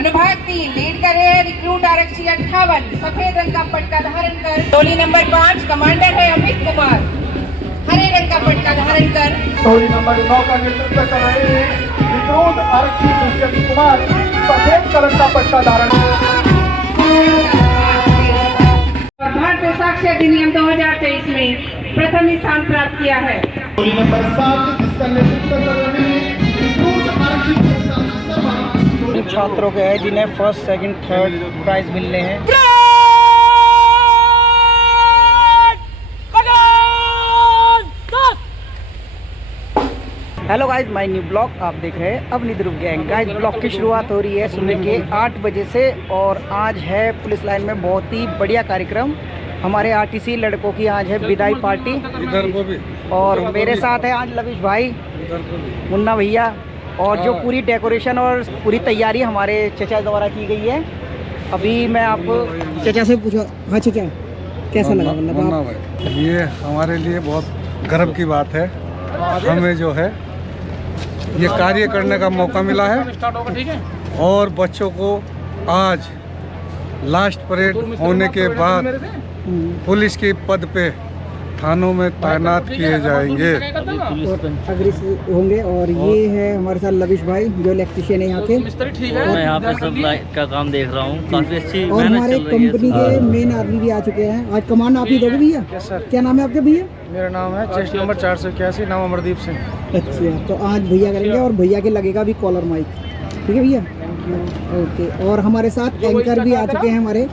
अनुभाग 3 लीड कर रहे हैं रिक्रूट आरक्षी 58 सफेद रंग का पटका धारण कर। टोली नंबर 5 कमांडर है अमित कुमार, हरे रंग का पटका धारण कर। टोली नंबर 9 का नेतृत्व कर रहे हैं रिक्रूट आरक्षी अमित कुमार, सफेद रंग का पटका धारण और भारतीय साक्ष्य अधिनियम 2023 में प्रथम स्थान प्राप्त किया है। टोली नंबर 7 जिसका नेतृत्व कर रहे हैं रिक्रूट आरक्षी छात्रों के हैं जिन्हें फर्स्ट सेकंड थर्ड प्राइज मिलने हैं। Hello guys, my new blog आप देख रहे हैं अब निद्रुप गैंग। गाइज ब्लॉग की शुरुआत हो रही है सुबह के 8 बजे से और आज है पुलिस लाइन में बहुत ही बढ़िया कार्यक्रम। हमारे आरटीसी लड़कों की आज है विदाई पार्टी इधर को भी, और मेरे साथ है आज लविश भाई, मुन्ना भैया, और जो पूरी डेकोरेशन और पूरी तैयारी हमारे चचा द्वारा की गई है। अभी मैं आपको चचा से पूछा, हाँ चचा कैसा लगा? मतलब ये हमारे लिए बहुत गर्व की बात है, हमें जो है ये कार्य करने का मौका मिला है और बच्चों को आज लास्ट परेड होने के बाद पुलिस के पद पे थानों में तैनात किए जाएंगे होंगे। और ये है हमारे साथ लविश भाई जो इलेक्ट्रिशियन है यहाँ के। मैं यहाँ पे सब लाइट का काम देख रहा हूँ, काफी अच्छी और हमारे कंपनी के मेन आदमी भी आ चुके हैं। आज कमांड आप ही दोगे भैया? क्या नाम है आपके भैया? मेरा नाम है चेस्ट नंबर 481, नाम अमरदीप सिंह। अच्छा, तो आज भैया करेंगे और भैया के लगेगा भी कॉलर माइक, ठीक है भैया? ओके। और हमारे साथ एंकर भी आ चुके हैं हमारे,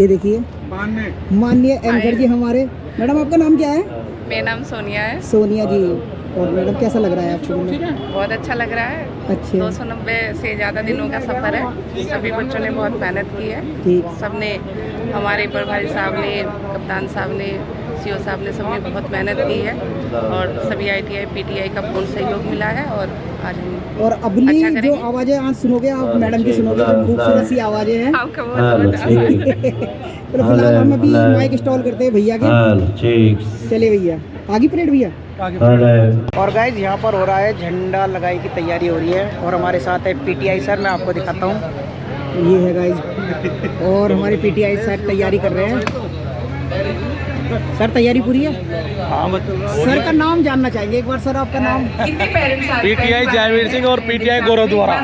ये देखिए माननीय एंकर जी हमारे। मैडम आपका नाम क्या है? मेरा नाम सोनिया है। सोनिया जी। और मैडम कैसा लग रहा है आपको? बहुत अच्छा लग रहा है। अच्छा। 290 से ज़्यादा दिनों का सफ़र है। सभी बच्चों ने बहुत मेहनत की है। ठीक। सबने, हमारे प्रभारी साहब ने, कप्तान साहब ने, सीओ साहब ने, सबने बहुत मेहनत की है और सभी ITI PTI का पूर्ण सहयोग मिला है। और आज हम और अगली अच्छा जो आवाज़ें आज सुनोगे आप मैडम की सुनोगे, जो खूबसूरत सी आवाज़ें हैं। आपका बहुत तो फिलहाल हम अभी माइक इंस्टॉल करते हैं भैया के। चलिए भैया, आगे परेड भैया। और गाइज यहाँ पर हो रहा है झंडा लगाई की तैयारी हो रही है और हमारे साथ है PTI सर, मैं आपको दिखाता हूँ। ये है गाइज, और हमारे PTI सर तैयारी कर रहे हैं। सर तैयारी पूरी है? सर का नाम जानना चाहेंगे एक बार। सर आपका नाम? PTI जयवीर सिंह और PTI गौरव द्वारा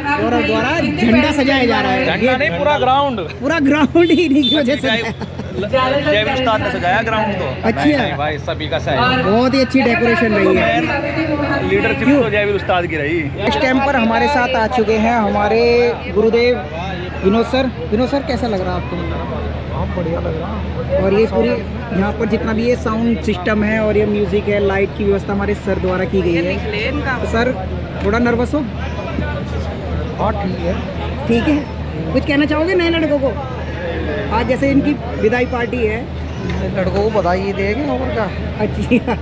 झंडा सजाया जा रहा है। झंडा नहीं, पूरा ग्राउंड ही नहीं की वजह से जयवीर उस्ताद ने सजाया ग्राउंड को। अच्छा भाई सभी का सहयोग, बहुत ही अच्छी डेकोरेशन रही है। लीडरशिप तो जयवीर उस्ताद की रही। इस टाइम पर हमारे साथ आ चुके हैं हमारे गुरुदेव विनोद सर। विनोद सर कैसा लग रहा है आपको? बहुत बढ़िया लग रहा है। और ये पूरी यहाँ पर जितना भी ये साउंड सिस्टम है और ये म्यूजिक है, लाइट की व्यवस्था हमारे सर द्वारा की गई है। तो सर थोड़ा नर्वस हो? हाँ ठीक है। कुछ कहना चाहोगे नए लड़कों को? आज जैसे इनकी विदाई पार्टी है, लड़कों को बधाई देंगे और क्या। अच्छा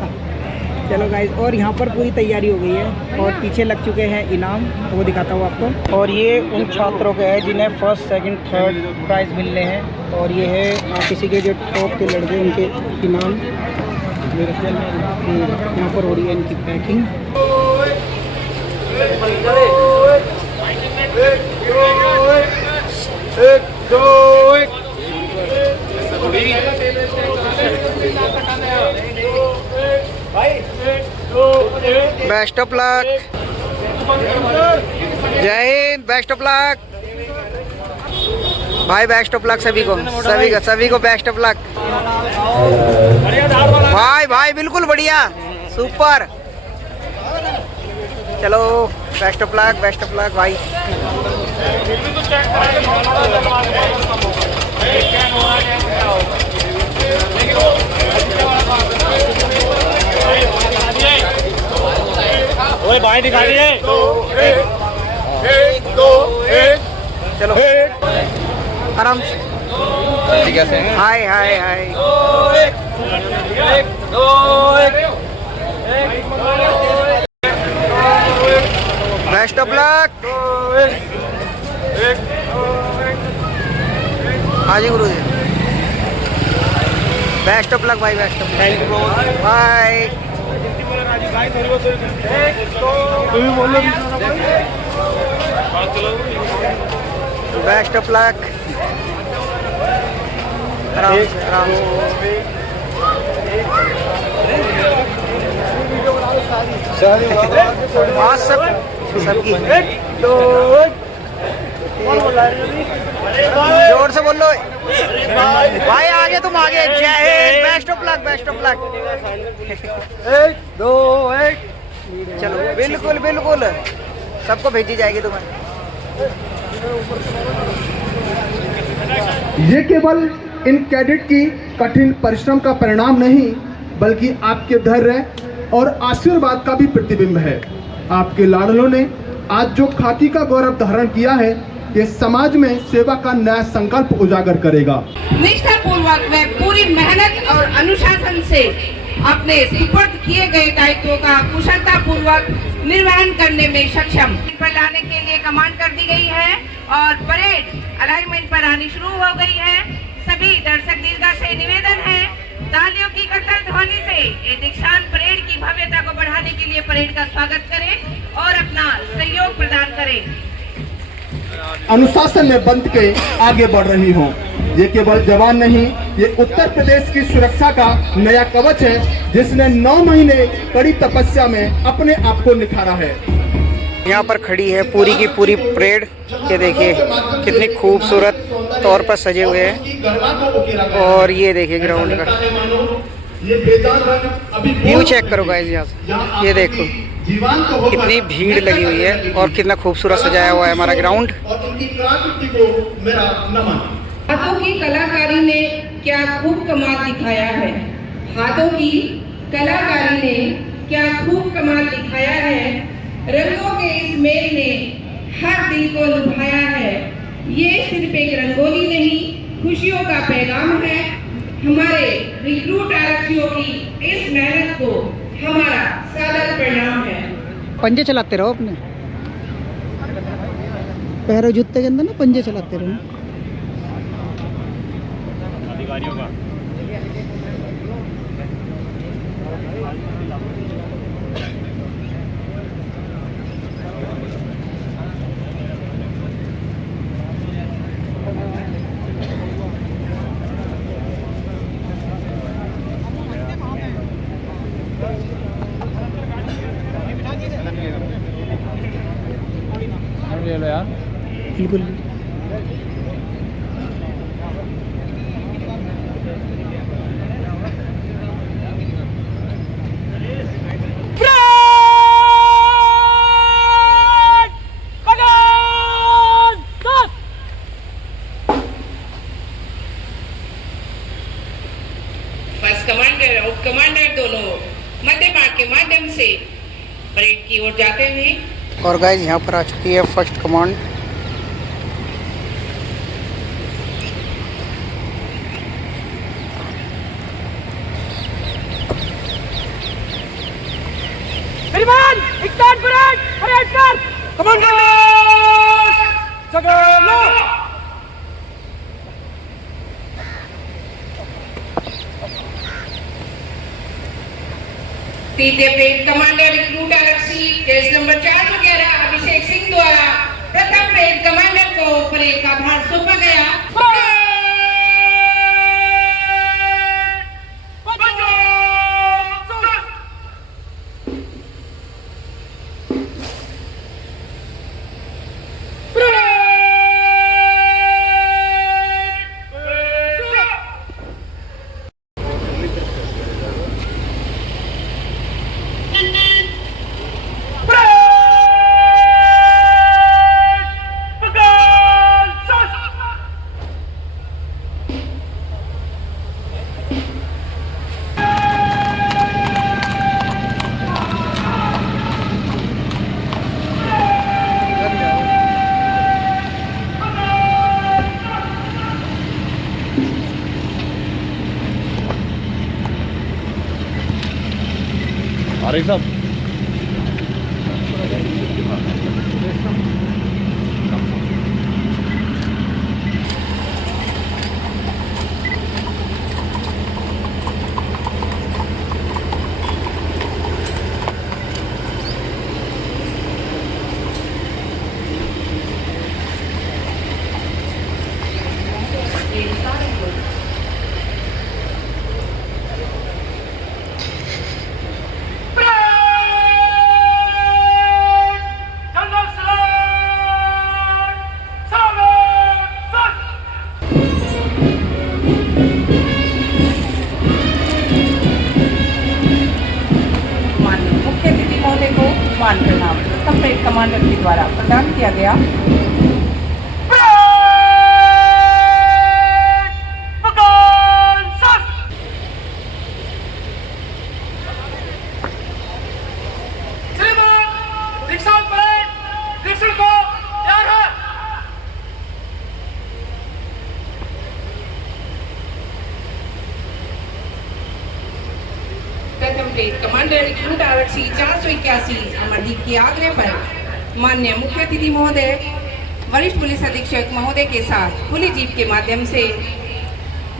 चलो गाइस, और यहाँ पर पूरी तैयारी हो गई है और पीछे लग चुके हैं इनाम, वो दिखाता हूँ आपको। और ये उन छात्रों के हैं जिन्हें फर्स्ट सेकंड थर्ड प्राइज़ मिलने हैं। और ये है किसी के जो टॉप के लड़के, उनके इनाम। यहाँ पर हो रही है इनकी पैकिंग। बेस्ट ऑफ लक, जय हिंद, बेस्ट ऑफ लक भाई, बेस्ट ऑफ लक सभी को बेस्ट ऑफ लक भाई, बिल्कुल बढ़िया, सुपर। चलो बेस्ट ऑफ लक भाई। भाई दिखा रही है। चलो आराम से। Hi hi hi. Best of luck. हाँ जी गुरुजी, बेस्ट ऑफ लक भाई, best of luck bye. Best of luck. आराम से आराम से। आज सबकी जोर से बोल लो भाई, आगे तुम आगे। जय Hind, best of luck, best of luck. 1 2 1 चलो, बिल्कुल बिल्कुल सबको भेजी जाएगी तुम्हें। ये केवल इन कैडेट की कठिन परिश्रम का परिणाम नहीं, बल्कि आपके धैर्य और आशीर्वाद का भी प्रतिबिंब है। आपके लाडलों ने आज जो खाकी का गौरव धारण किया है, ये समाज में सेवा का नया संकल्प उजागर करेगा। निष्ठा पूर्वक व पूरी मेहनत और अनुशासन से अपने सुपुर्द किए गए दायित्वों का कुशलता पूर्वक निर्वहन करने में सक्षम पर लाने के लिए कमांड कर दी गई है और परेड अलाइनमेंट पर आनी शुरू हो गई है। सभी दर्शक दीर्घा से निवेदन है, तालियों की कड़कड़ ध्वनि से ये दीक्षांत परेड की भव्यता को बढ़ाने के लिए परेड का स्वागत करें और अपना सहयोग प्रदान करें। अनुशासन में बंध के आगे बढ़ रही हूँ। ये केवल जवान नहीं, ये उत्तर प्रदेश की सुरक्षा का नया कवच है, जिसने 9 महीने कड़ी तपस्या में अपने आप को निखारा है। यहाँ पर खड़ी है पूरी की पूरी परेड। ये देखिए कितनी खूबसूरत तौर पर सजे हुए हैं। और ये देखिए ग्राउंड का व्यू चेक करो गाइस, यहाँ से ये देखो कितनी भीड़ लगी हुई है और कितना खूबसूरत सजाया हुआ है हमारा ग्राउंड। हाथों की कलाकारी ने क्या खूब कमाल दिखाया है। हाथों की कलाकारी ने क्या खूब कमाल दिखाया है। रंगों के इस मेल ने हर दिल को लुभाया है। ये सिर्फ एक रंगोली नहीं, खुशियों का पैगाम है। हमारे रिक्रूट आरक्षियों की इस मेहनत को हमारा सादर प्रणाम है। पंजे चलाते रहो अपने पैरों जूते के अंदर ना, पंजे चलाते रहो। बिल्कुल फर्स्ट कमांडर और कमांडर दोनों मध्य मार्ग के माध्यम से परेड की ओर जाते हुए। और गाइस यहाँ पर आ चुकी है फर्स्ट कमांड। तृतीय परेड कमांडर रिक्रूट आरक्षी केस नंबर 411 अभिषेक सिंह द्वारा प्रथम परेड कमांडर को परेड का भार सौंपा गया। आरिफ साहब लिए इशारे को मान प्रणाम कंप्लीट कमांडर के द्वारा प्रदान किया गया। कमांडर रिक्रूट आरक्षी 481 अमरदीप के आग्रह पर माननीय मुख्य अतिथि महोदय वरिष्ठ पुलिस अधीक्षक महोदय के साथ खुली जीप के माध्यम से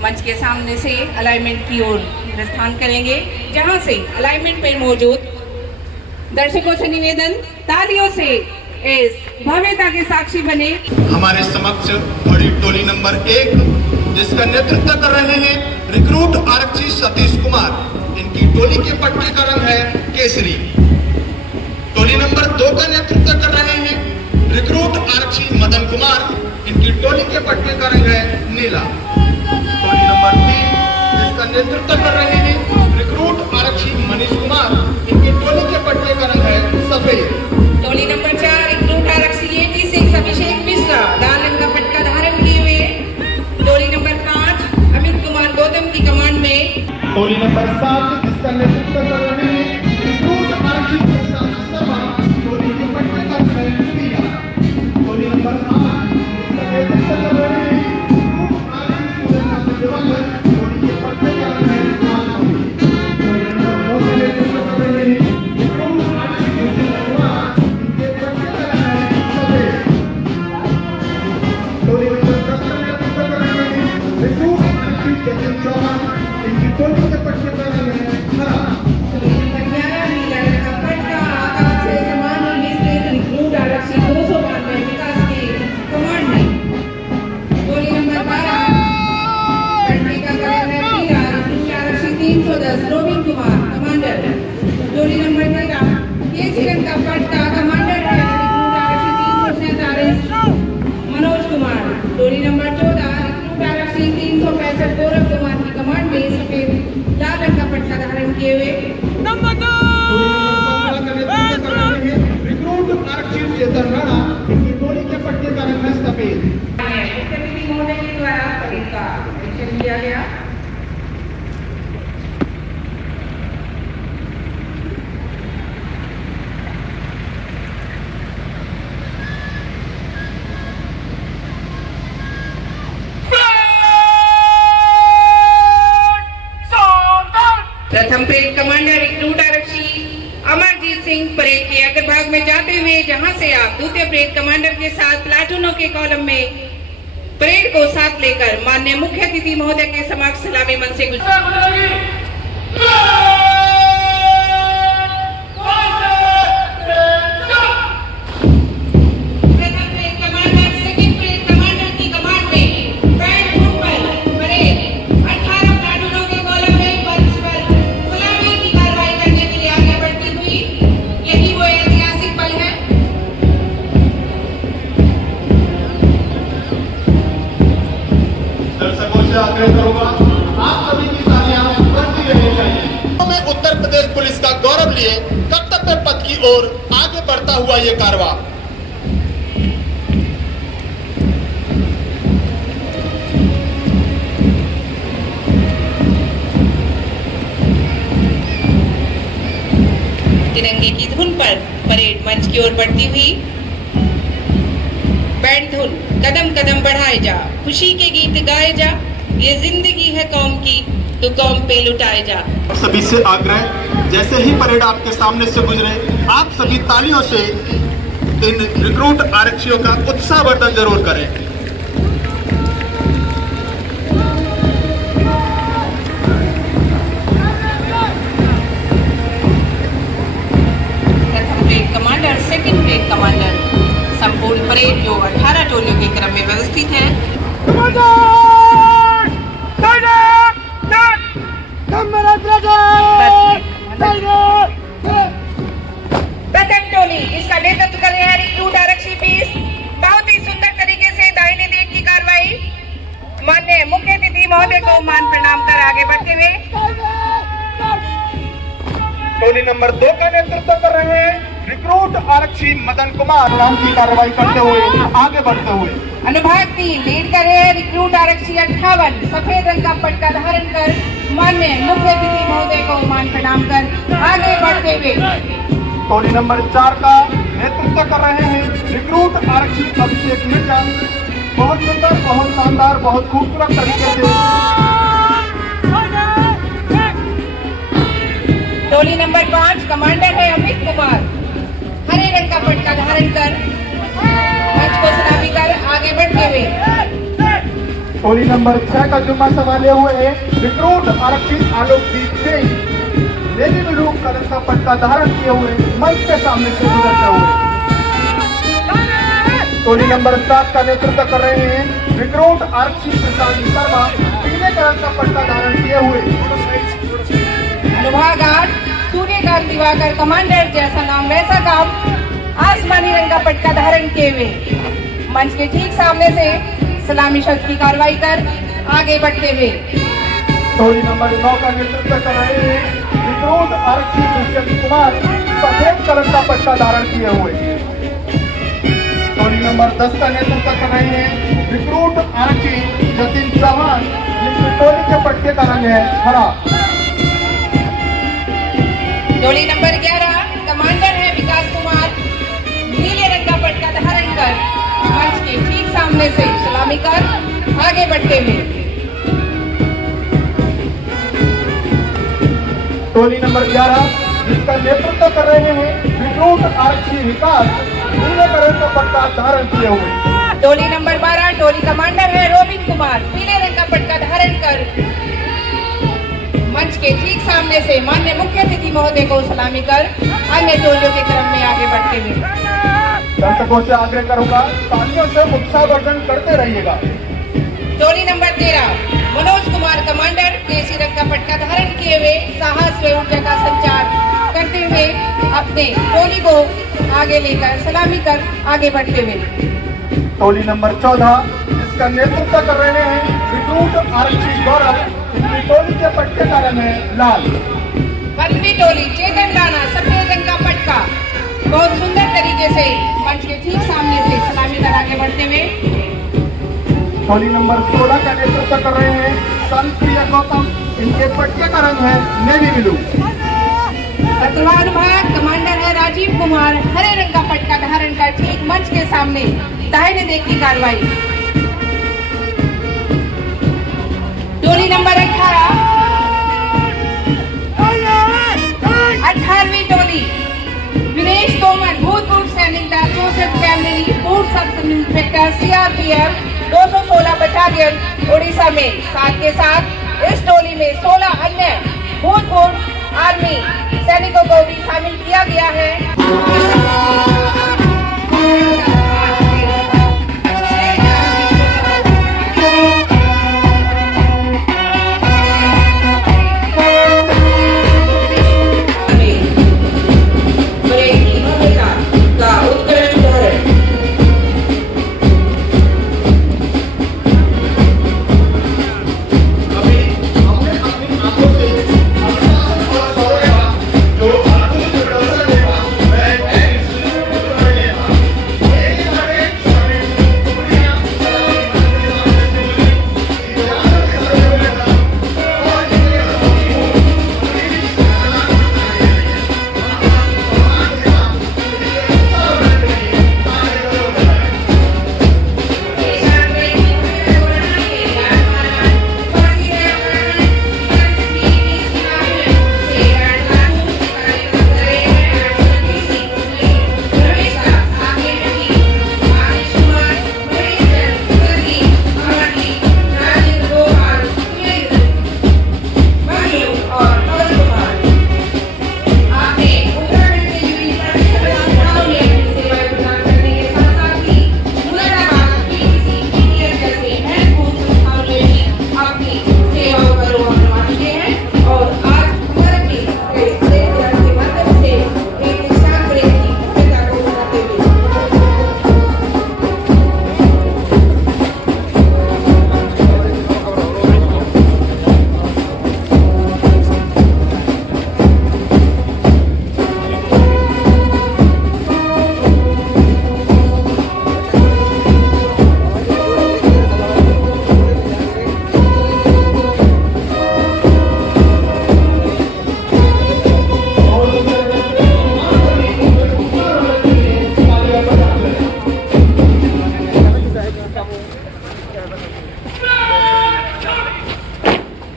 मंच के सामने से अलाइनमेंट की ओर प्रस्थान करेंगे, जहां से अलाइनमेंट पर मौजूद दर्शकों से निवेदन तालियों से इस भव्यता के साक्षी बने। हमारे समक्ष बड़ी टोली नंबर 1 जिसका नेतृत्व कर रहे हैं रिक्रूट आरक्षी सतीश कुमार। इनकी टोली के पट्टे का रंग है केसरी। टोली नंबर 2 का नेतृत्व कर रहे हैं रिक्रूट आरक्षी मदन कुमार। इनकी टोली के पट्टे का रंग है नीला। टोली नंबर 3 जिसका नेतृत्व कर रहे हैं रिक्रूट आरक्षी मनीष कुमार। इनकी टोली के पट्टे का रंग है सफेद। टोली नंबर 4 रिक्रूट आरक्षी 86 अभिषेक मिश्रा लाल रंग का पट्टा धारण किए हुए। टोली नंबर 5 अमित कुमार गौतम की कमांड में। टोली नंबर 7 जिसका नेतृत्व कर रहे हैं रिक्रूट आरक्षी प्रशांत शर्मा। टोली के पट्टे का रंग है पीला। टोली नंबर 8 जिसका नेतृत्व कर रहे हैं रिक्रूट आरक्षी सूर्यकांत देवाकर। टोली के पट्टे का रंग है आसमानी। टोली नंबर 9 का नेतृत्व कर रहे हैं रिक्रूट आरक्षी कृष्ण कुमार। इनके पट्टे का रंग है सफेद। टोली नंबर 10 का नेतृत्व कर रहे हैं रिक्रूट आरक्षी जतिन चौहान। इनकी टोली के पट्टे का रंग है हरा। टोली नंबर 11 नीला रंग का पट्टा आकाश से समान और निश्चित रिक्रूट आरक्षी 292 विकास के कमांड में। टोली नंबर 12 पट्टे का कलर है पीला रिक्रूट आरक्षी 310 रोबिन कुमार कमांडर। टोली नंबर 13 केसरी रंग का पट्टा कमांडर है रिक्रूट आरक्षी 347 मनोज कुमार। टोली नंबर 14 रिक्रूट आरक्षी 365 गौरव कुमार की कमांड में सफेद लाल रंग का पट्टा धारण किए हुए। रिक्रूट आरक्षी चेतन राणा। इनकी टोली के पट्टे का रंग है सफेद। मुख्य अतिथि महोदय के द्वारा परेड का निरीक्षण किया गया। प्रथम परेड कमांडर रिक्रूट आरक्षी अमरजीत सिंह परेड के अग्रभाग में जाते हुए, जहां से आप द्वितीय परेड कमांडर के साथ प्लाटूनों के कॉलम में परेड को साथ लेकर माननीय मुख्य अतिथि महोदय के समक्ष सलामी मन से करूंगा आप सभी की तालियां बढ़ती रहनी चाहिए। मैं उत्तर प्रदेश पुलिस का गौरव लिए कर्तव्य पथ की ओर आगे बढ़ता हुआ ये कारवां तिरंगे की धुन पर परेड मंच की ओर बढ़ती हुई। बैंड धुन कदम कदम बढ़ाए जा, खुशी के गीत गाए जा, ये जिंदगी है कौम की तो कौम पे लुटाए जा। सभी से आग्रह, जैसे ही परेड आपके सामने से गुजरे आप सभी तालियों से इन रिक्रूट आरक्षियों का उत्साहवर्धन जरूर करें। प्रथम parade commander, second parade commander संपूर्ण परेड जो 18 टोलियों के क्रम में व्यवस्थित है। प्रथम टोली इसका नेतृत्व कर रहे हैं रिक्रूट आरक्षी पीस। बहुत ही सुंदर तरीके से दाहिने देख की कार्रवाई। माननीय मुख्य अतिथि महोदय को मान प्रणाम कर आगे बढ़ते हुए टोली नंबर 2 का नेतृत्व कर रहे हैं रिक्रूट आरक्षी मदन कुमार नाम की कार्रवाई करते हुए आगे बढ़ते हुए। अनुभाग 3 लीड कर रहे हैं रिक्रूट आरक्षी 58 सफेद रंग का पट्टा धारण कर माननीय मुख्य अतिथि महोदय को मान प्रणाम कर आगे बढ़ते हुए टोली नंबर 4 का नेतृत्व कर रहे हैं रिक्रूट आरक्षी अभिषेक मिर्जा। बहुत सुंदर, बहुत शानदार, बहुत खूबसूरत तरीके से। टोली नंबर 5 कमांडर है अमित कुमार, हरे रंग का पट्टा धारण कर मंच को सलामी कर आगे बढ़ते हुए टोली नंबर 6 का जुम्मा संभाले हुए हैं रिक्रूट आरक्षी आलोकदीप सिंह, नेवी ब्लू कलर का पट्टा धारण किए हुए मंच के सामने से गुजरते हुए। टोली नंबर 7 का नेतृत्व कर रहे हैं रिक्रूट आरक्षी प्रशांत शर्मा, पीले कलर का पट्टा धारण किए हुए। अनुभाग 8 सूर्यकांत दिवाकर कमांडर, जैसा नाम वैसा काम, आसमानी रंग का पट्टा धारण किए हुए मंच के ठीक सामने से सलामी शब्द की कार्रवाई कर आगे बढ़ते हुए टोली नंबर 9 का नेतृत्व कर रहे हैं रिक्रूट आरक्षी दुष्यंत कुमार, सफेद कलर का पट्टा धारण किए हुए। टोली नंबर 10 का नेतृत्व कर रहे हैं रिक्रूट आरक्षी जतिन चौहान, जिनकी टोली के पट्टे का रंग है हरा। टोली नंबर 11 कमांडर है विकास कुमार, नीले रंग का पट्टा धारण कर मंच के ठीक सामने से सलामी कर आगे बढ़ते हुए टोली नंबर 11 जिसका नेतृत्व कर रहे हैं रिक्रूट आरक्षी विकास, नीले कलर का पट्टा धारण किए हुए। टोली नंबर 12 टोली कमांडर है रोबिन कुमार, पीले रंग का पट्टा धारण कर मंच के ठीक सामने से माननीय मुख्य अतिथि महोदय को सलामी कर अन्य टोलियों के क्रम में आगे बढ़ते हुए दर्शकों से आग्रह करूंगा, तालियों से उत्साहवर्धन करते रहिएगा। टोली नंबर 13 मनोज कुमार कमांडर, केसरी रंग का पट्टा धारण किए हुए साहस व ऊर्जा का संचार करते हुए अपने टोली को आगे लेकर सलामी कर आगे बढ़ते हुए टोली नंबर 14 जिसका नेतृत्व कर रहे हैं रिक्रूट आरक्षी गौरव, इनकी टोली के पट्टे का रंग है लाल। 15वीं टोली चेतन राणा, सफेद रंग का पट्टा बहुत सुंदर तरीके से मंच के ठीक सामने से सलामी कर आगे बढ़ते हुए टोली नंबर 16 का नेतृत्व कर रहे हैं संप्रिया गौतम, इनके पट्टे का रंग है नेवी ब्लू। 17वां अनुभाग कमांडर है राजीव कुमार, हरे रंग का पट्टा धारण कर ठीक मंच के सामने दाहिने देख की कार्रवाई। टोली नंबर 18वीं टोली विनेश तोमर, भूतपूर्व सैनिक जोसेफ कैमरेरी, पूर्व sub inspector CRPF 216 battalion Orissa में। साथ के साथ इस टोली में 16 अन्य भूतपूर्व आर्मी सैनिकों को भी शामिल किया गया है।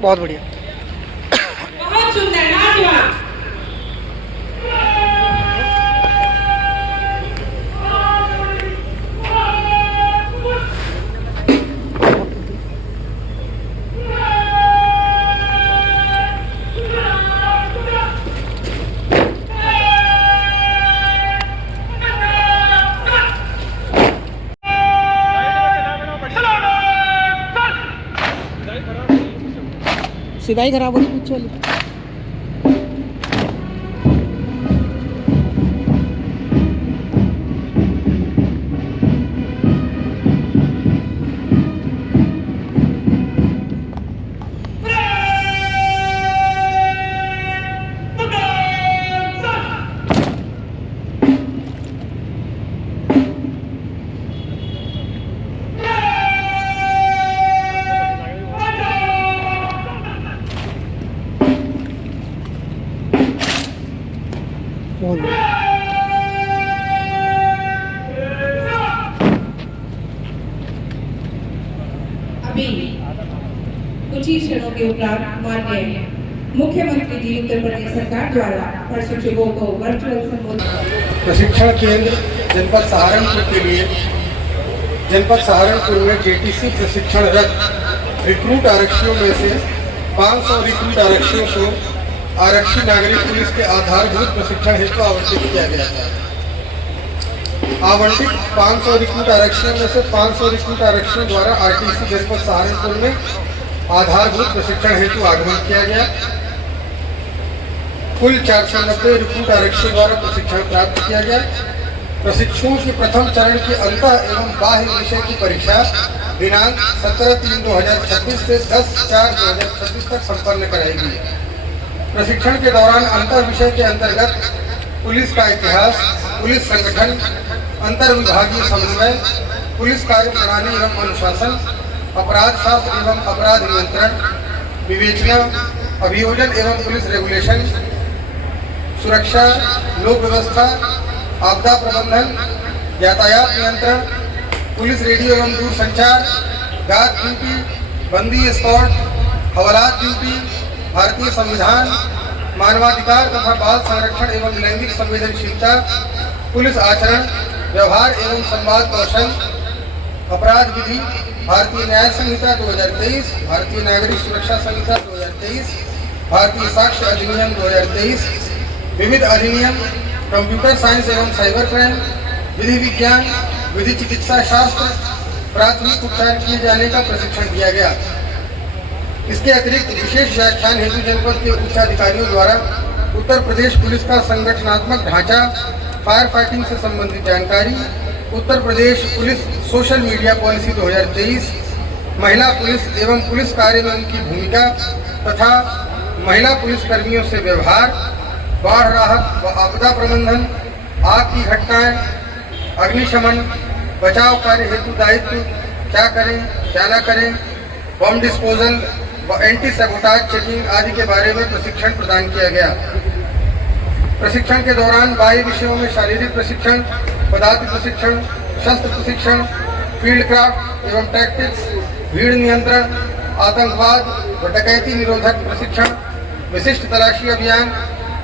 बहुत बढ़िया। बहुत सुंदर, लाजवाब। सिधाई खराब हो गई पीछे वाली। बहुत बढ़िया। अभी कुछ ही क्षणों के उपरांत माननीय मुख्यमंत्री जी उत्तर प्रदेश सरकार द्वारा प्रशिक्षकों को वर्चुअल संबोधित प्रशिक्षण केंद्र जनपद सहारनपुर के लिए जनपद सहारनपुर में जेटीसी प्रशिक्षणरत रिक्रूट आरक्षियों में से 500 रिक्रूट आरक्षियों को आरक्षी नागरिक पुलिस के आधारभूत प्रशिक्षण हेतु आवंटित किया गया था। आवंटित 500 रिक्रूट आरक्षियों में से 500 रिक्रूट आरक्षियों द्वारा आरटीसी जनपद सहारनपुर में आधारभूत प्रशिक्षण हेतु आगमन किया गया। कुल 490 रिक्रूट आरक्षियों द्वारा प्रशिक्षण प्राप्त किया गया। प्रशिक्षुओं की प्रथम चरण की अंतः एवं बाह्य विषय की परीक्षा दिनांक 17/3/2026 से 10/4/2026 तक संपन्न कराएगी। प्रशिक्षण के दौरान अंतर विषय के अंतर्गत पुलिस का इतिहास, पुलिस संगठन, अंतर विभागीय समन्वय, पुलिस कार्य प्रणाली एवं अनुशासन, अपराध शास्त्र एवं अपराध नियंत्रण, विवेचना, अभियोजन एवं पुलिस रेगुलेशन, सुरक्षा, लोक व्यवस्था, आपदा प्रबंधन, यातायात नियंत्रण, पुलिस रेडियो एवं दूरसंचार, गार्ड ड्यूटी, बंदी स्क्वाड, हवालात ड्यूटी, भारतीय संविधान, मानवाधिकार तथा बाल संरक्षण एवं लैंगिक संवेदनशीलता, पुलिस आचरण, व्यवहार एवं संवाद कौशल, अपराध विधि, भारतीय न्याय संहिता 2023, भारतीय नागरिक सुरक्षा संहिता 2023, भारतीय साक्ष्य अधिनियम 2023, विविध अधिनियम, कंप्यूटर साइंस एवं साइबर क्राइम, विधि विज्ञान, विधि चिकित्सा शास्त्र, प्राथमिक उपचार किए जाने का प्रशिक्षण दिया गया। इसके अतिरिक्त विशेष व्याख्यान हेतु जनपद के उच्चाधिकारियों द्वारा उत्तर प्रदेश पुलिस का संगठनात्मक ढांचा, फायर फाइटिंग से संबंधित जानकारी, Uttar Pradesh police social media policy 2023, महिला पुलिस एवं पुलिस कार्य में उनकी भूमिका तथा महिला पुलिस कर्मियों से व्यवहार, बाढ़ राहत व आपदा प्रबंधन, आग की घटनाएं, अग्निशमन, बचाव कार्य हेतु दायित्व, क्या करें क्या न करें, बम डिस्पोजल व एंटी सबोटाज चेकिंग आदि के बारे में प्रशिक्षण प्रदान किया गया। प्रशिक्षण के दौरान बाह्य विषयों में शारीरिक प्रशिक्षण, पदार्थ प्रशिक्षण, शस्त्र प्रशिक्षण, फील्ड क्राफ्ट एवं टैक्टिक्स, भीड़ नियंत्रण, आतंकवाद व डकैती निरोधक प्रशिक्षण, विशिष्ट तलाशी अभियान,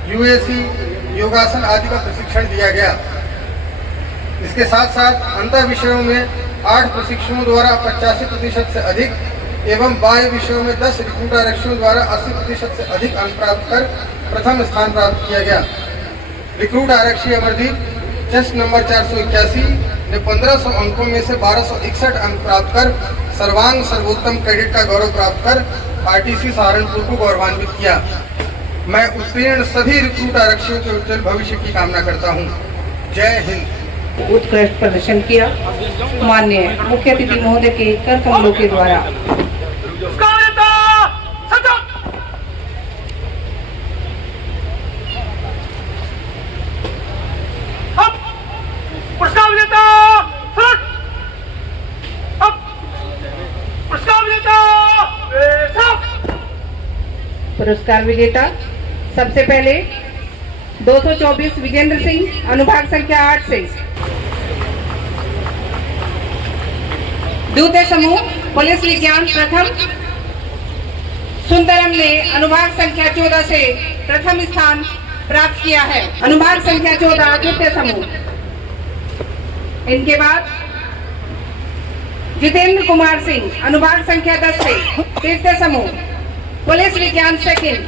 यूएसी, योगासन आदि का प्रशिक्षण दिया गया। इसके साथ साथ अंतर विषयों में 8 प्रशिक्षुओं द्वारा 85% से अधिक एवं बाह्य विषयों में 10 रिक्रूट आरक्षियों द्वारा 80% से अधिक अंक प्राप्त कर प्रथम स्थान प्राप्त किया गया। रिक्रूट आरक्षी अमरदीप टेस्ट नंबर 481 ने 1500 अंकों में से 1261 अंक प्राप्त कर सर्वांग सर्वोत्तम कैडेट का गौरव प्राप्त कर आरटीसी सहारनपुर को गौरवान्वित किया। मैं उत्तीर्ण सभी रिक्रूट आरक्षियों के उज्जवल भविष्य की कामना करता हूँ। जय हिंद। उत्कृष्ट प्रदर्शन किया। माननीय मुख्य अतिथि महोदय के कर कमलों के द्वारा पुरस्कार विजेता सबसे पहले 224 विजेंद्र सिंह अनुभाग संख्या 8 से, द्वितीय समूह पुलिस विज्ञान प्रथम सुंदरम ने अनुभाग संख्या 14 से प्रथम स्थान प्राप्त किया है। अनुभाग संख्या 14 द्वितीय समूह। इनके बाद जितेंद्र कुमार सिंह अनुभाग संख्या 10 से तृतीय समूह। पुलिस विज्ञान सेकंड,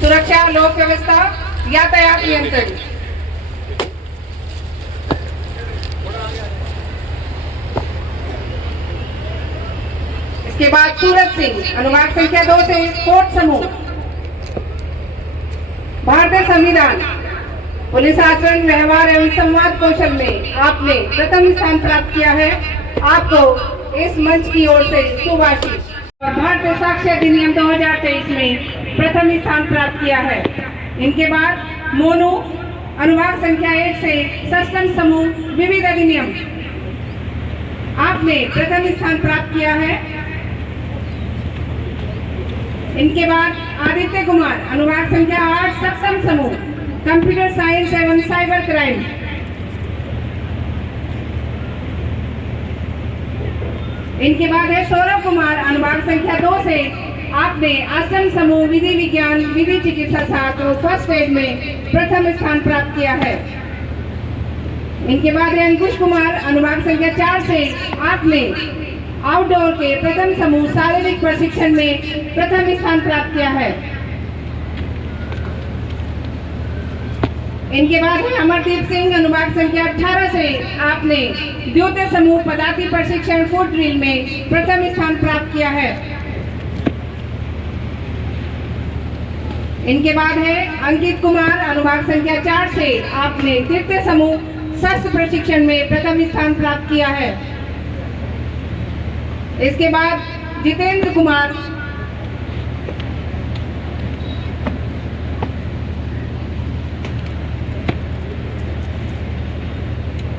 सुरक्षा, लोक व्यवस्था, यातायात नियंत्रण। इसके बाद सूरज सिंह अनुभाग संख्या 2 से फोर्थ समूह। भारतीय संविधान, पुलिस आचरण, व्यवहार एवं संवाद कौशल में आपने प्रथम स्थान प्राप्त किया है। आपको इस मंच की ओर से शुभाशीष। और भारतीय साक्ष्य अधिनियम 2023 में प्रथम स्थान प्राप्त किया है। इनके बाद मोनू अनुभाग संख्या 1 से सष्टम समूह विविध अधिनियम, आपने प्रथम स्थान प्राप्त किया है। इनके बाद आदित्य कुमार अनुभाग संख्या 8 सप्तम समूह कंप्यूटर साइंस एवं साइबर क्राइम। इनके बाद है सौरभ कुमार अनुभाग संख्या 2 से आपने अष्टम समूह विधि विज्ञान विधि चिकित्सा शास्त्र फर्स्ट एड में प्रथम स्थान प्राप्त किया है। इनके बाद है अंकुश कुमार अनुभाग संख्या 4 से आपने आउटडोर के प्रथम समूह शारीरिक प्रशिक्षण में प्रथम स्थान प्राप्त किया है। इनके बाद है अमरदीप सिंह अनुभाग संख्या 18 से आपने द्वितीय समूह पदाति प्रशिक्षण फुट ड्रिल में प्रथम स्थान प्राप्त किया है। इनके बाद है अंकित कुमार अनुभाग संख्या 4 से आपने तृतीय समूह शस्त्र प्रशिक्षण में प्रथम स्थान प्राप्त किया है। इसके बाद जितेंद्र कुमार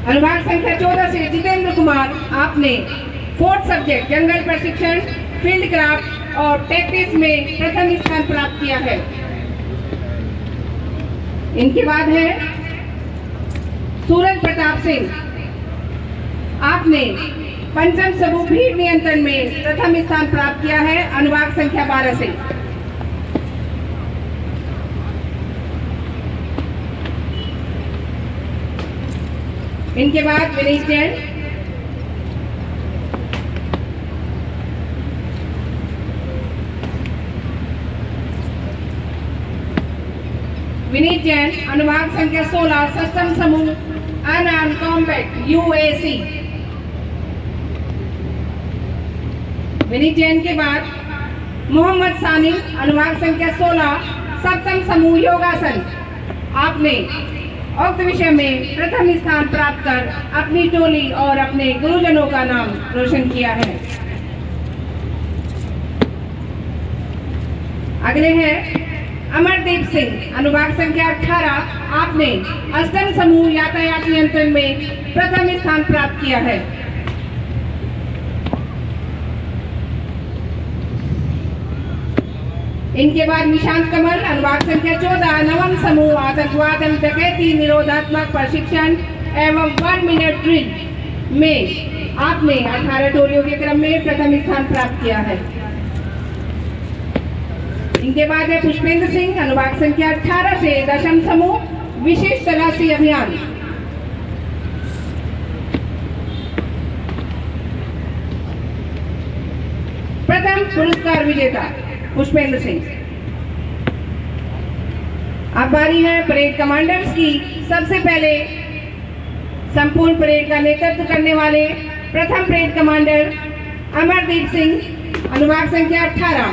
अनुभाग संख्या 14 से जितेंद्र कुमार आपने फोर्थ सब्जेक्ट जंगल प्रशिक्षण, फील्ड क्राफ्ट और टैक्टिक्स में प्रथम स्थान प्राप्त किया है। इनके बाद है सूरज प्रताप सिंह, आपने पंचम समूह भीड़ नियंत्रण में प्रथम स्थान प्राप्त किया है अनुभाग संख्या 12 से। इनके बाद विनीत जैन अनुभाग संख्या 16 सष्टम समूह unarmoured combat UAC. Vineet Jain के बाद मोहम्मद सानी अनुभाग संख्या 16 सप्तम समूह योगासन, आपने उक्त विषय में प्रथम स्थान प्राप्त कर अपनी टोली और अपने गुरुजनों का नाम रोशन किया है। अगले हैं अमरदीप सिंह अनुभाग संख्या 18, आपने अष्टम समूह यातायात नियंत्रण में प्रथम स्थान प्राप्त किया है। इनके बाद निशांत कमल अनुभाग संख्या 14 नवम समूह आतंकवाद एवं डकैती निरोधात्मक प्रशिक्षण एवं 1 मिनट ड्रिल में आपने 18 टोलियों के क्रम में प्रथम स्थान प्राप्त किया है। इनके बाद है पुष्पेंद्र सिंह अनुभाग संख्या 18 से दशम समूह विशेष तलाशी अभियान। प्रथम पुरस्कार विजेता पुष्पेंद्र सिंह। अब बारी है परेड कमांडर्स की। सबसे पहले संपूर्ण परेड का नेतृत्व करने वाले प्रथम परेड कमांडर अमरदीप सिंह अनुभाग संख्या 18।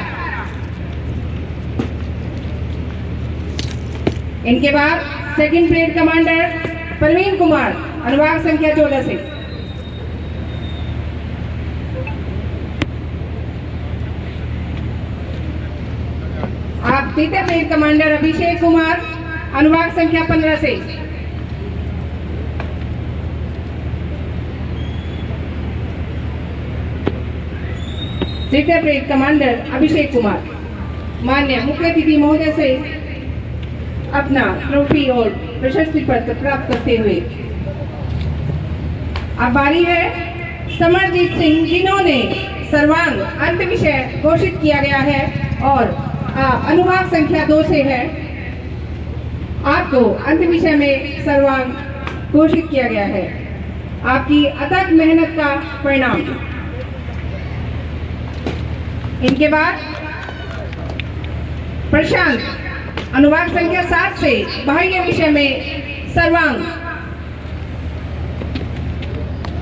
इनके बाद second parade commander Praveen Kumar अनुभाग संख्या 14 से। आप तृतीय परेड कमांडर अभिषेक कुमार अनुभाग संख्या 15 से। तृतीय परेड कमांडर अभिषेक कुमार माननीय मुख्य अतिथि महोदय से अपना ट्रॉफी और प्रशस्ति पत्र प्राप्त करते हुए। अब बारी है समरजीत सिंह, जिन्होंने सर्वांग अंत विषय घोषित किया गया है। और अनुभाग संख्या 2 से है। आपको अंत विषय में सर्वांक घोषित किया गया है। आपकी अथक मेहनत का परिणाम। इनके बाद प्रशांत अनुभाग संख्या 7 से बाह्य विषय में सर्वांक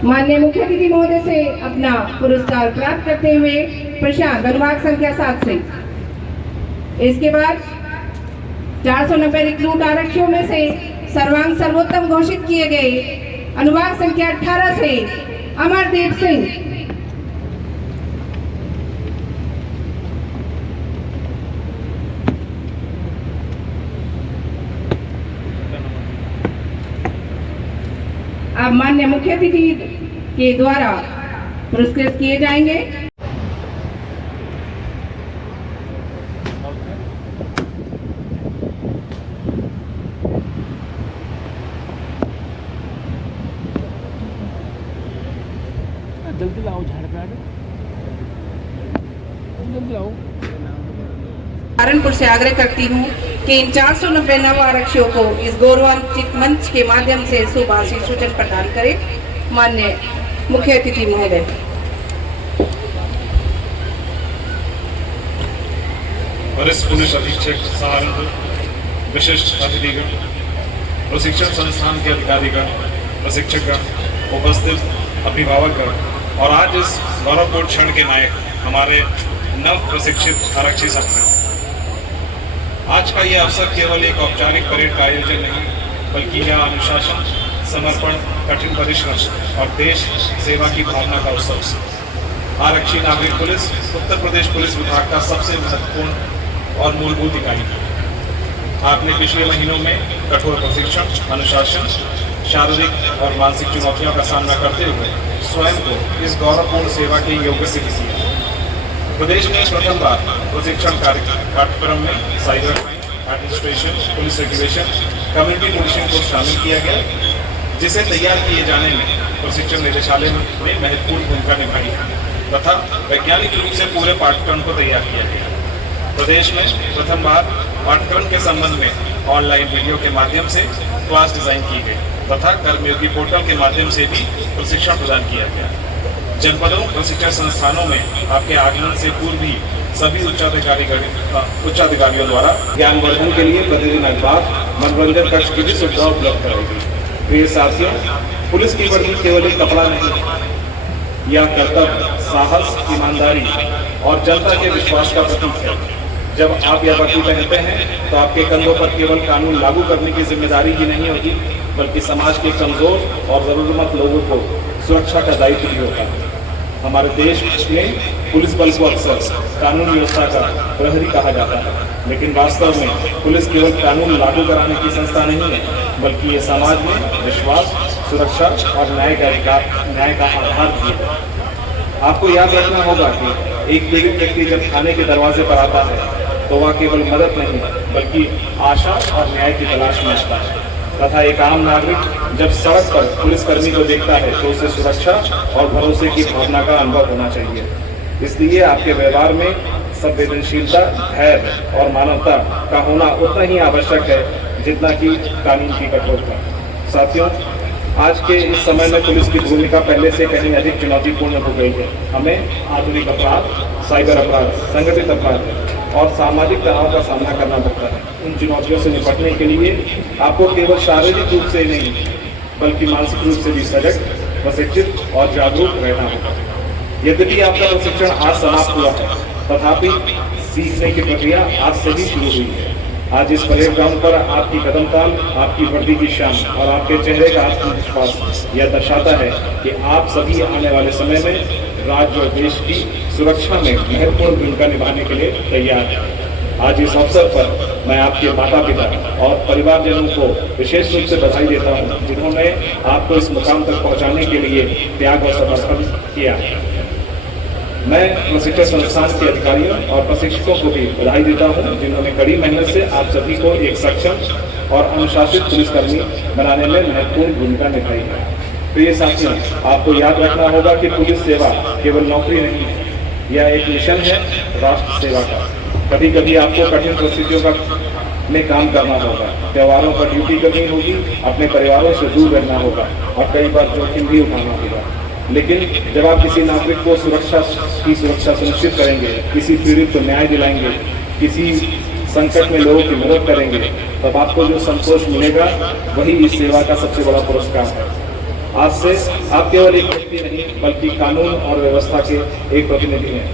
माननीय मुख्य अतिथि महोदय से अपना पुरस्कार प्राप्त करते हुए प्रशांत अनुभाग संख्या 7 से। इसके बाद 490 रिक्रूट आरक्षियों में से सर्वांक सर्वोत्तम घोषित किए गए अनुभाग संख्या 18 से अमरदीप सिंह। अब माननीय मुख्य अतिथि के द्वारा पुरस्कृत किए जाएंगे। जल्दी लाओ झाड़ पे जल्दी लाओ। सहारनपुर से आग्रह करती हूँ कि इन 490 नव आरक्षियों को इस गौरवान्वित मंच के माध्यम से शुभाशीष सूचन प्रदान करें। माननीय मुख्य अतिथि महोदय। वरिष्ठ पुलिस अधीक्षक सहारनपुर, विशिष्ट अतिथिगण, प्रशिक्षण संस्थान के अधिकारीगण, प्रशिक्षकगण, उपस्थित अभिभावकगण और आज इस गौरवपूर्ण क्षण के नायक हमारे नव प्रशिक्षित आरक्षी साथी। आज का यह अवसर केवल एक औपचारिक परेड का आयोजन नहीं, बल्कि यह अनुशासन, समर्पण, कठिन परिश्रम और देश सेवा की भावना का उत्सव। आरक्षी नागरिक पुलिस उत्तर प्रदेश पुलिस विभाग का सबसे महत्वपूर्ण और मूलभूत इकाई है। आपने पिछले महीनों में कठोर प्रशिक्षण, अनुशासन, शारीरिक और मानसिक चुनौतियों का सामना करते हुए स्वयं को इस गौरवपूर्ण सेवा के योग्य सिद्ध किया। प्रदेश में प्रथम बार प्रशिक्षण कार्यक्रम में cyber crime, administration, police regulation, community policing को शामिल किया गया, जिसे तैयार किए जाने में प्रशिक्षण निदेशालय ने महत्वपूर्ण भूमिका निभाई तथा वैज्ञानिक रूप से पूरे पाठ्यक्रम को तैयार किया गया। प्रदेश में प्रथम बार पाठ्यक्रम के संबंध में ऑनलाइन वीडियो के माध्यम से क्लास डिजाइन की गई तथा कर्मयोगी पोर्टल के माध्यम से भी प्रशिक्षण प्रदान किया गया। जनपदों प्रशिक्षण संस्थानों में आपके आगमन से पूर्व ही सभी उच्चाधिकारियों द्वारा ज्ञानवर्धन के लिए प्रतिदिन अखबार, मनोरंजन कक्ष की भी सुविधा उपलब्ध कराएगी। प्रिय साथियों, पुलिस की वर्दी केवल एक कपड़ा नहीं, यह कर्तव्य, साहस, ईमानदारी और जनता के विश्वास का प्रतीक है। जब आप यह वर्दी पहनते हैं तो आपके कंधों पर केवल कानून लागू करने की जिम्मेदारी ही नहीं होती, बल्कि समाज के कमजोर और जरूरतमंद लोगों को सुरक्षा का दायित्व भी होता है। हमारे देश में पुलिस बल को अक्सर कानून व्यवस्था का प्रहरी कहा जाता है, लेकिन वास्तव में पुलिस केवल कानून लागू कराने की संस्था नहीं है, बल्कि ये समाज में विश्वास, सुरक्षा और न्याय का आधार भी है। आपको याद रखना होगा कि एक पीड़ित व्यक्ति जब थाने के दरवाजे पर आता है तो वह केवल मदद नहीं, बल्कि आशा और न्याय की तलाश में आता है तथा एक आम नागरिक जब सड़क पर पुलिसकर्मी को देखता है तो उसे सुरक्षा और भरोसे की भावना का अनुभव होना चाहिए। इसलिए आपके व्यवहार में संवेदनशीलता, धैर्य और मानवता का होना उतना ही आवश्यक है जितना कि कानून की कठोरता। साथियों, आज के इस समय में पुलिस की भूमिका पहले से कहीं अधिक चुनौतीपूर्ण हो गई है। हमें आधुनिक अपराध, साइबर अपराध, संगठित अपराध और सामाजिक तनाव का सामना करना पड़ता है। इन चुनौतियों से निपटने के लिए आपको केवल शारीरिक रूप से नहीं, बल्कि मानसिक रूप से भी सजग, प्रशिक्षित और जागरूक रहना होगा। यद्यपि आपका प्रशिक्षण आज समाप्त हुआ है, तथापि सीखने की प्रक्रिया आज से भी शुरू हुई है। आज इस परेड ग्राउंड पर आपकी कदम ताल, आपकी वर्दी की शान और आपके चेहरे का आत्मविश्वास यह दर्शाता है कि आप सभी आने वाले समय में राज्य और देश की सुरक्षा में महत्वपूर्ण भूमिका निभाने के लिए तैयार हैं। आज इस अवसर पर मैं आपके माता पिता और परिवारजनों को विशेष रूप से बधाई देता हूँ, जिन्होंने आपको इस मुकाम तक पहुँचाने के लिए त्याग और समर्पण किया। मैं प्रशिक्षण संस्थान के अधिकारियों और प्रशिक्षकों को भी बधाई देता हूँ, जिन्होंने कड़ी मेहनत से आप सभी को एक सक्षम और अनुशासित पुलिसकर्मी बनाने में महत्वपूर्ण भूमिका निभाई है। प्रिय साथियों, आपको याद रखना होगा कि पुलिस सेवा केवल नौकरी नहीं है, यह एक मिशन है राष्ट्र सेवा का। कभी कभी आपको कठिन परिस्थितियों का में काम करना होगा, त्योहारों पर ड्यूटी करनी होगी, अपने परिवारों से दूर रहना होगा और कई बार जोखिम भी उठाना होगा। लेकिन जब आप किसी नागरिक को सुरक्षा सुनिश्चित करेंगे, किसी पीड़ित को न्याय दिलाएंगे, किसी संकट में लोगों की मदद करेंगे, तब आपको जो संतोष मिलेगा वही इस सेवा का सबसे बड़ा पुरस्कार है। आज से आप केवल एक व्यक्ति नहीं बल्कि कानून और व्यवस्था के एक प्रतिनिधि हैं।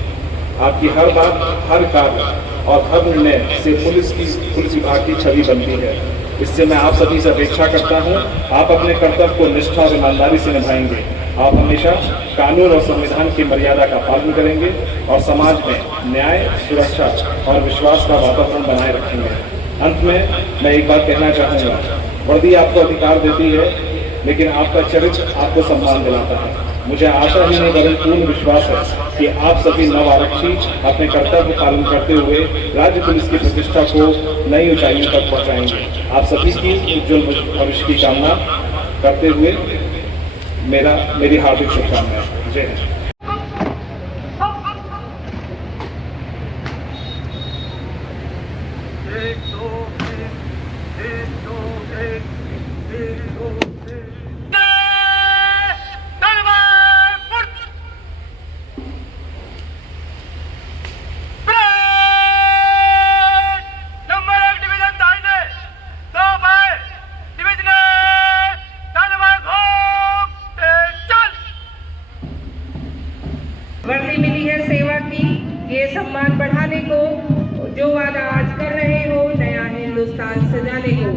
आपकी हर बात, हर कार्य और हर निर्णय से पुलिस विभाग की छवि बनती है। इससे मैं आप सभी से अपेक्षा करता हूं, आप अपने कर्तव्य को निष्ठा और ईमानदारी से निभाएंगे। आप हमेशा कानून और संविधान की मर्यादा का पालन करेंगे और समाज में न्याय, सुरक्षा और विश्वास का वातावरण बनाए रखेंगे। अंत में मैं एक बात कहना चाहूँगा, वर्दी आपको अधिकार देती है, लेकिन आपका चरित्र आपको सम्मान दिलाता है। मुझे आशा ही नहीं बल्कि पूर्ण विश्वास है कि आप सभी नव आरक्षी अपने कर्तव्य पालन करते हुए राज्य पुलिस की प्रतिष्ठा को नई ऊंचाइयों तक पहुंचाएंगे। आप सभी की उज्जवल भविष्य की कामना करते हुए मेरी हार्दिक शुभकामनाएं। जय हिंद। वर्दी मिली है सेवा की, ये सम्मान बढ़ाने को, जो वादा आज कर रहे हो नया हिंदुस्तान सजाने को।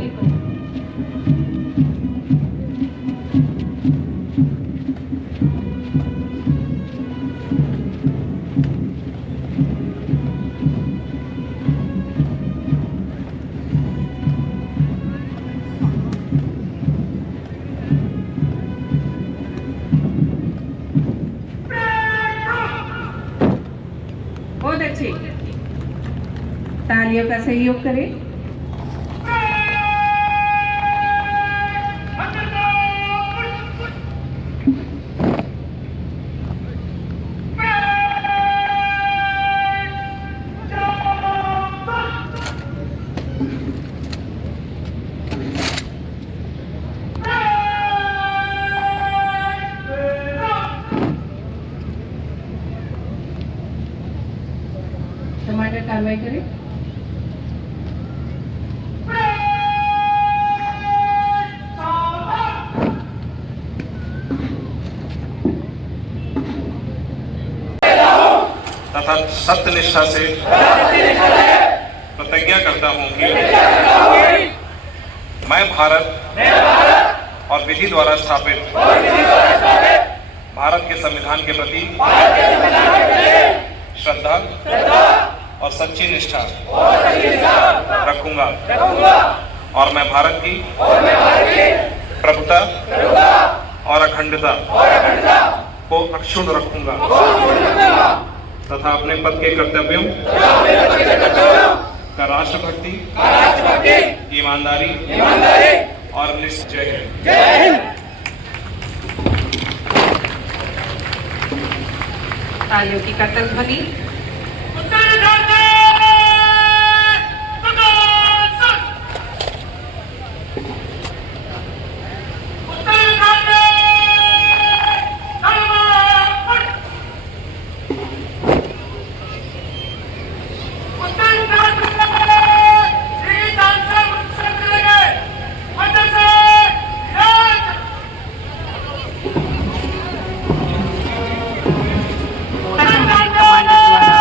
बहुत अच्छे, तालियों का सहयोग करें। टमाटर कार्रवाई करें। तथा सत्यनिष्ठा से प्रतिज्ञा करता हूँ कि मैं भारत और विधि द्वारा स्थापित भारत के संविधान के प्रति श्रद्धा और सच्ची निष्ठा रखूंगा और मैं भारत की प्रभुता और अखंडता को अक्षुण्ण रखूंगा तथा अपने पद के कर्तव्यों का राष्ट्रभक्ति, ईमानदारी और निश्चय है। तालियों की कर्तन ध्वनि। कमांडर द्वारा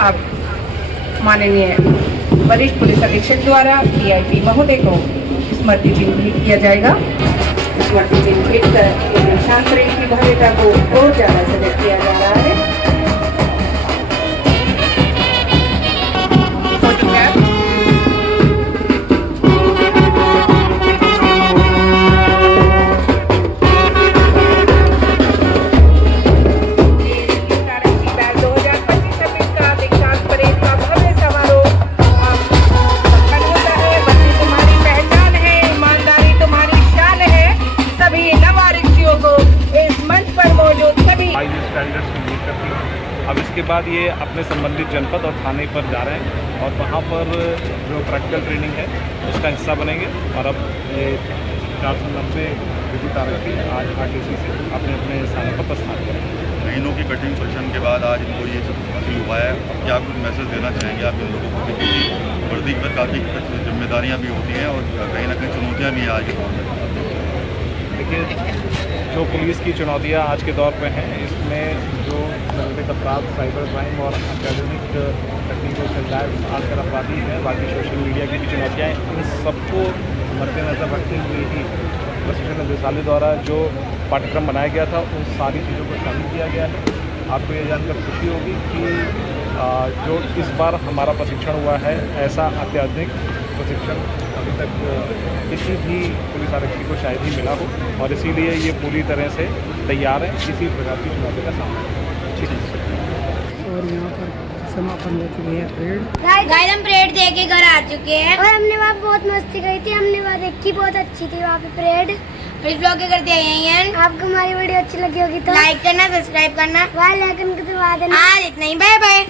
अब माननीय वरिष्ठ पुलिस अधीक्षक द्वारा पीआईपी महोदय को स्मृति चिन्ह भेंट किया जाएगा। स्मृति चिन्ह भेंट कर निशान परेड की भव्यता को और ज्यादा सजग किया जा रहा है। फोटोग्राफ अब इसके बाद ये अपने संबंधित जनपद और थाने पर जा रहे हैं और वहाँ पर जो प्रैक्टिकल ट्रेनिंग है उसका हिस्सा बनेंगे। और अब ये 490 विद्युत आरक्षी आज आरटीसी से अपने अपने स्थानों पर प्रस्थान करेंगे। महीनों की कठिन परिश्रम के बाद आज इनको ये सब हासिल हुआ है। अब क्या कुछ मैसेज देना चाहेंगे आप इन लोगों को, क्योंकि वर्दी पर काफ़ी जिम्मेदारियाँ भी होती हैं और कहीं ना कहीं चुनौतियाँ भी आज के दौर में। देखिए, जो पुलिस की चुनौतियाँ आज के दौर में हैं, इसमें जो संगठित अपराध, साइबर क्राइम और अत्याधुनिक तकनीकों से लैस आजकल अपराधी हैं, बाकी सोशल मीडिया की भी चुनौतियाँ हैं, इन सबको मद्देनज़र रखते हुए ही प्रशिक्षण निदेशालय द्वारा जो पाठ्यक्रम बनाया गया था उन सारी चीज़ों को शामिल किया गया है। आपको ये जानकर खुशी होगी कि जो इस बार हमारा प्रशिक्षण हुआ है, ऐसा अत्याधुनिक प्रशिक्षण अभी तक किसी भी पुलिस आरक्षी को शायद ही मिला हो और इसीलिए ये पूरी तरह से तैयार है किसी प्रकार की चुनौती का सामना करने। और यहाँ पर समापन हो चुकी है परेड। गाइस हम परेड देख के घर आ चुके हैं और हमने वहाँ बहुत मस्ती करी थी। हमने वहाँ देखी, बहुत अच्छी थी वहाँ पे परेड। इस ब्लॉग के करते हैं यही है। आपको हमारी वीडियो अच्छी लगी होगी तो लाइक करना, सब्सक्राइब करना, बेल आइकन को दबा देना। आज इतना ही, बाय बाय।